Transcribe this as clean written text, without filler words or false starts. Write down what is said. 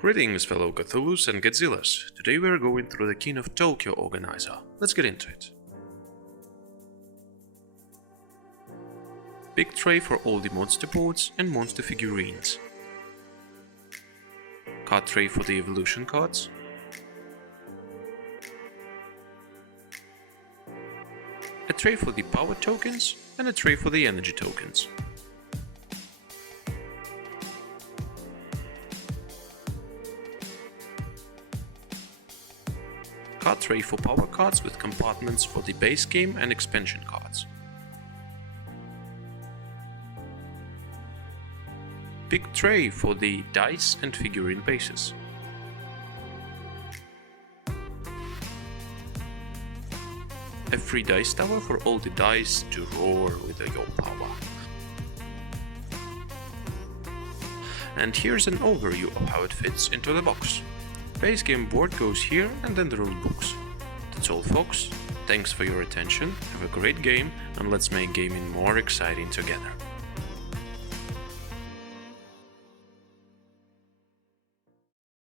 Greetings fellow Cthulhus and Godzillas. Today we are going through the King of Tokyo organizer. Let's get into it. Big tray for all the monster boards and monster figurines. Card tray for the evolution cards. A tray for the power tokens and a tray for the energy tokens. Card tray for power cards with compartments for the base game and expansion cards. Big tray for the dice and figurine bases. A free dice tower for all the dice to roar with your power. And here's an overview of how it fits into the box. Base game board goes here and then the rule books. That's all folks, thanks for your attention, have a great game and let's make gaming more exciting together.